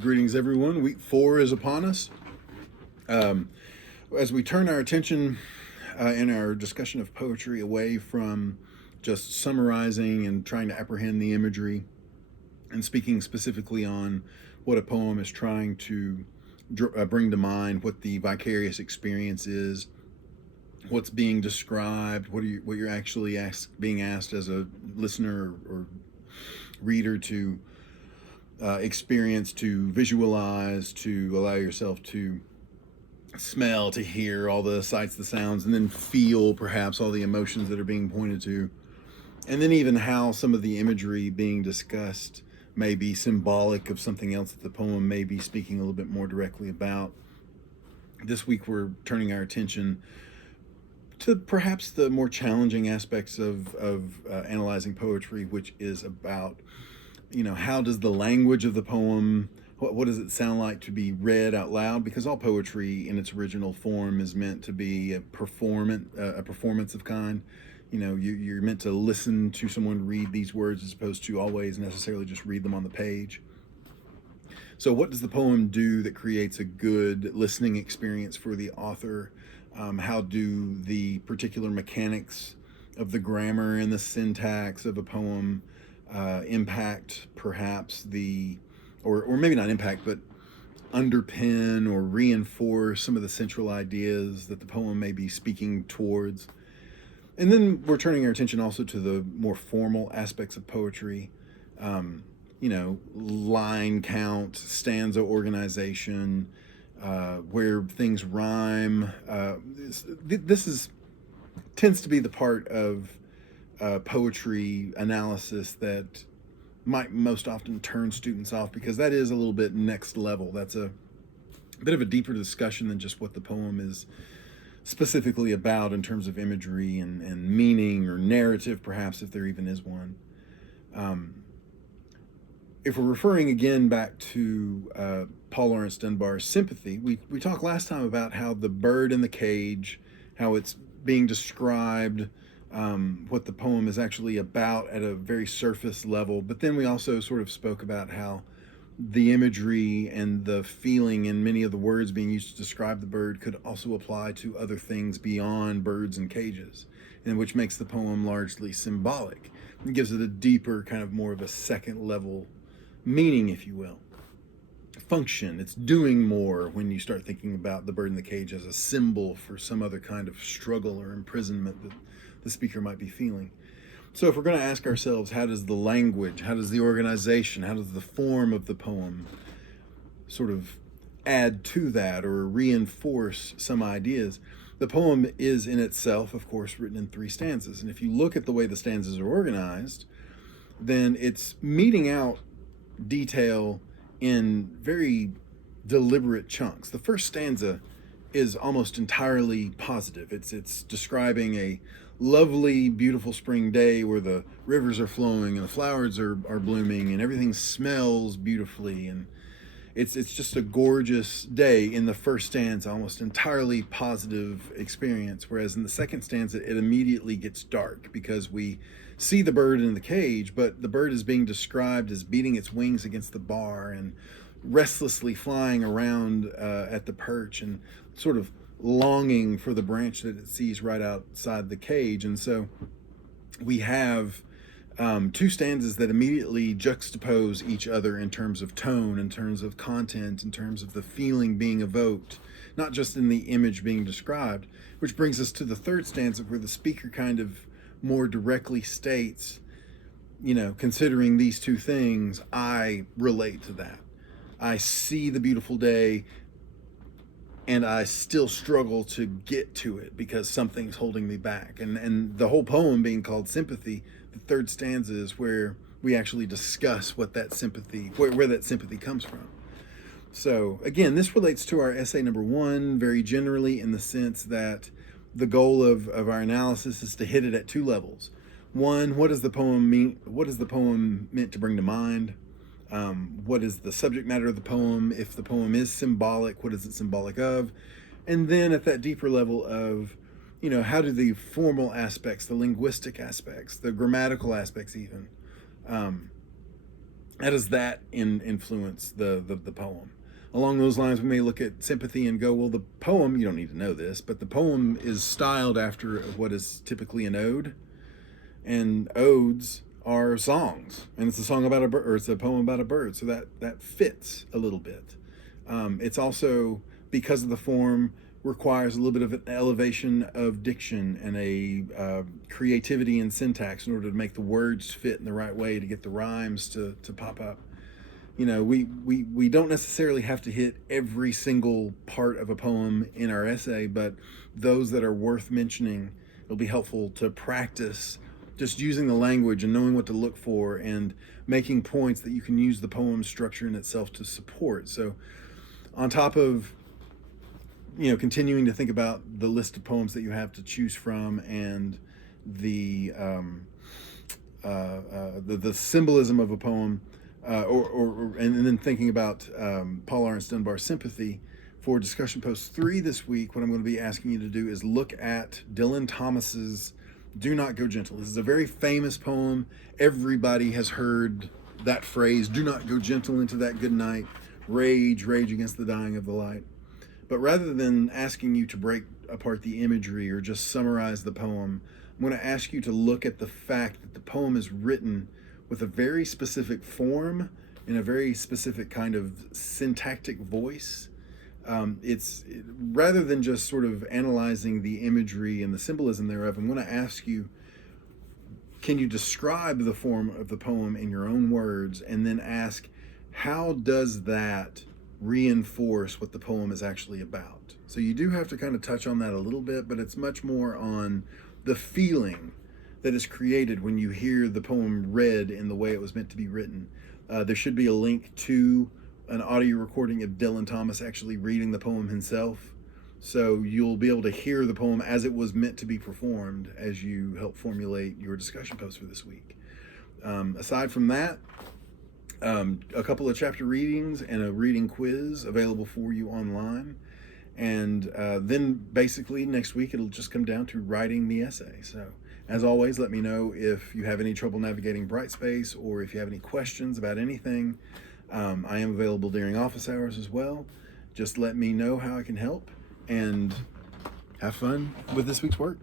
Greetings, everyone. Week 4 is upon us. Um, as we turn our attention in our discussion of poetry away from just summarizing and trying to apprehend the imagery and speaking specifically on what a poem is trying to bring to mind, what the vicarious experience is, what's being described, what you're actually being asked as a listener or reader to experience, to visualize, to allow yourself to smell, to hear all the sights, the sounds, and then feel perhaps all the emotions that are being pointed to. And then even how some of the imagery being discussed may be symbolic of something else that the poem may be speaking a little bit more directly about. This week we're turning our attention to perhaps the more challenging aspects of analyzing poetry, which is about, how does the language of the poem, what does it sound like to be read out loud? Because all poetry in its original form is meant to be a performance of kind. You're meant to listen to someone read these words as opposed to always necessarily just read them on the page. So what does the poem do that creates a good listening experience for the author? How do the particular mechanics of the grammar and the syntax of a poem impact perhaps or maybe not impact, but underpin or reinforce some of the central ideas that the poem may be speaking towards? And then we're turning our attention also to the more formal aspects of poetry, line count, stanza organization, where things rhyme. This tends to be the part of poetry analysis that might most often turn students off, because that is a little bit next level. That's a bit of a deeper discussion than just what the poem is specifically about in terms of imagery and meaning or narrative, perhaps, if there even is one. If we're referring again back to Paul Laurence Dunbar's Sympathy, we talked last time about how the bird in the cage, how it's being described, what the poem is actually about at a very surface level. But then we also sort of spoke about how the imagery and the feeling and many of the words being used to describe the bird could also apply to other things beyond birds and cages, and which makes the poem largely symbolic. It gives it a deeper, kind of more of a second level meaning, if you will. Function. It's doing more when you start thinking about the bird in the cage as a symbol for some other kind of struggle or imprisonment that the speaker might be feeling. So if we're going to ask ourselves, how does the language, how does the organization, how does the form of the poem sort of add to that or reinforce some ideas? The poem is in itself, of course, written in 3 stanzas. And if you look at the way the stanzas are organized, then it's meting out detail in very deliberate chunks. The first stanza is almost entirely positive. It's describing a lovely, beautiful spring day where the rivers are flowing and the flowers are blooming and everything smells beautifully, and it's just a gorgeous day in the first stanza, almost entirely positive experience. Whereas in the second stanza, it immediately gets dark because we see the bird in the cage, but the bird is being described as beating its wings against the bar and restlessly flying around at the perch and sort of longing for the branch that it sees right outside the cage. And so we have 2 stanzas that immediately juxtapose each other in terms of tone, in terms of content, in terms of the feeling being evoked, not just in the image being described, which brings us to the third stanza, where the speaker kind of more directly states, considering these 2 things, I relate to that. I see the beautiful day and I still struggle to get to it because something's holding me back. And the whole poem being called Sympathy, the third stanza is where we actually discuss what that sympathy, where that sympathy comes from. So again, this relates to our essay number 1 very generally, in the sense that the goal of our analysis is to hit it at 2 levels. 1, what does the poem mean? What is the poem meant to bring to mind? What is the subject matter of the poem? If the poem is symbolic, what is it symbolic of? And then at that deeper level of, how do the formal aspects, the linguistic aspects, the grammatical aspects even, how does that influence the poem? Along those lines, we may look at sympathy and go, well, the poem, you don't need to know this, but the poem is styled after what is typically an ode, and odes are songs, and it's a song about a bird, or it's a poem about a bird, so that fits a little bit. It's also, because of the form, requires a little bit of an elevation of diction and a creativity in syntax in order to make the words fit in the right way to get the rhymes to pop up. You know, we don't necessarily have to hit every single part of a poem in our essay, but those that are worth mentioning, it'll be helpful to practice just using the language and knowing what to look for and making points that you can use the poem structure in itself to support. So on top of, you know, continuing to think about the list of poems that you have to choose from and the the symbolism of a poem, and then thinking about Paul Laurence Dunbar's Sympathy. For discussion post 3 this week, what I'm going to be asking you to do is look at Dylan Thomas's "Do Not Go Gentle." This is a very famous poem. Everybody has heard that phrase, "Do not go gentle into that good night. Rage, rage against the dying of the light." But rather than asking you to break apart the imagery or just summarize the poem, I'm going to ask you to look at the fact that the poem is written with a very specific form in a very specific kind of syntactic voice. It's rather than just sort of analyzing the imagery and the symbolism thereof, I'm going to ask you, can you describe the form of the poem in your own words, and then ask, how does that reinforce what the poem is actually about? So you do have to kind of touch on that a little bit, but it's much more on the feeling that is created when you hear the poem read in the way it was meant to be written. There should be a link to an audio recording of Dylan Thomas actually reading the poem himself. So you'll be able to hear the poem as it was meant to be performed as you help formulate your discussion post for this week. Aside from that, a couple of chapter readings and a reading quiz available for you online. And then basically next week, it'll just come down to writing the essay. So as always, let me know if you have any trouble navigating Brightspace or if you have any questions about anything. I am available during office hours as well. Just let me know how I can help, and have fun with this week's work.